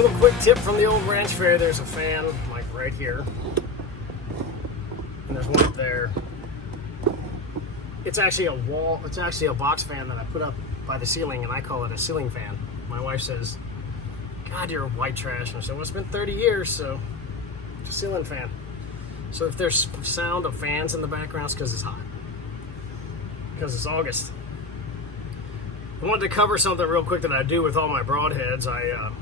Little quick tip from the old ranch fair. There's a fan like right here, and there's one up there. It's actually a wall. It's actually a box fan that I put up by the ceiling, and I call it a ceiling fan. My wife says, "God, you're white trash." And I said, "Well, it's been 30 years, so it's a ceiling fan." So if there's sound of fans in the background, it's because it's hot. Because it's August. I wanted to cover something real quick that I do with all my broadheads. I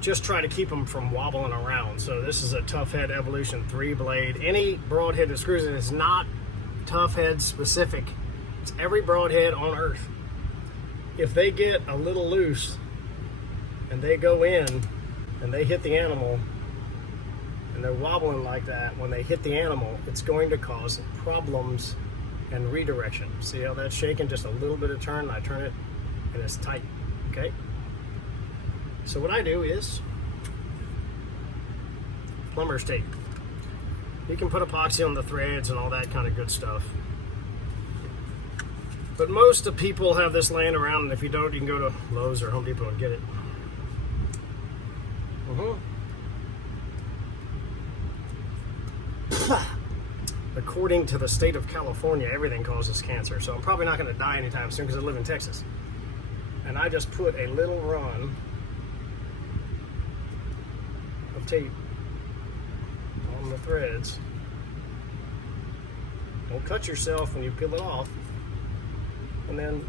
just try to keep them from wobbling around. So this is a Tough Head Evolution 3-blade. Any broadhead that screws in is not Tough Head specific. It's every broadhead on earth. If they get a little loose and they go in and they hit the animal and they're wobbling like that, when they hit the animal, it's going to cause problems and redirection. See how that's shaking? Just a little bit of turn, and I turn it and it's tight, okay? So what I do is plumber's tape. You can put epoxy on the threads and all that kind of good stuff. But most of people have this laying around, and if you don't, you can go to Lowe's or Home Depot and get it. According to the state of California, everything causes cancer. So I'm probably not going to die anytime soon because I live in Texas. And I just put a little run of tape on the threads. Don't cut yourself when you peel it off, and then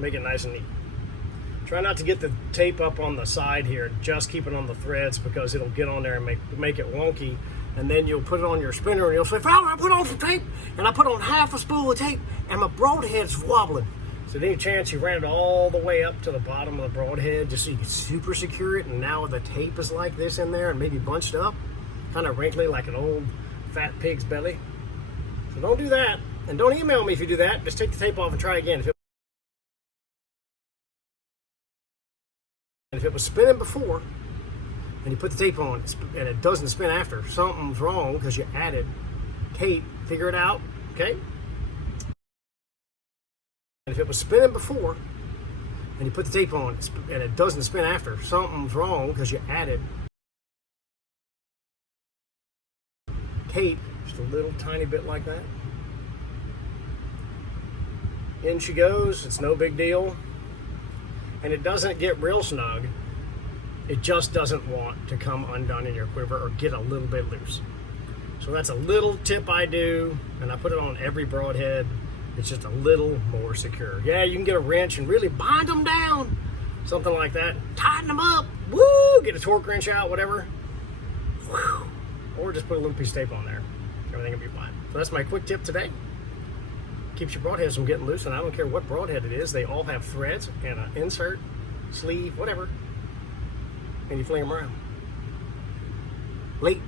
make it nice and neat. Try not to get the tape up on the side here, just keep it on the threads because it'll get on there and make it wonky, and then you'll put it on your spinner and you'll say, "Oh, I put on some tape and I put on half a spool of tape and my broadhead's wobbling." So any chance you ran it all the way up to the bottom of the broadhead just so you could super secure it, and now the tape is like this in there and maybe bunched up, kind of wrinkly like an old fat pig's belly. So don't do that, and don't email me if you do that. Just take the tape off and try again. If it was spinning before and you put the tape on and it doesn't spin after, something's wrong because you added tape. Figure it out, okay? And if it was spinning before and you put the tape on and it doesn't spin after, something's wrong because you added tape, just a little tiny bit like that. In she goes, it's no big deal. And it doesn't get real snug. It just doesn't want to come undone in your quiver or get a little bit loose. So that's a little tip I do, and I put it on every broadhead. It's just a little more secure. Yeah, you can get a wrench and really bind them down, something like that. Tighten them up, woo! Get a torque wrench out, whatever. Whew. Or just put a little piece of tape on there. Everything will be fine. So that's my quick tip today. Keeps your broadheads from getting loose, and I don't care what broadhead it is. They all have threads and an insert, sleeve, whatever. And you fling them around. Late.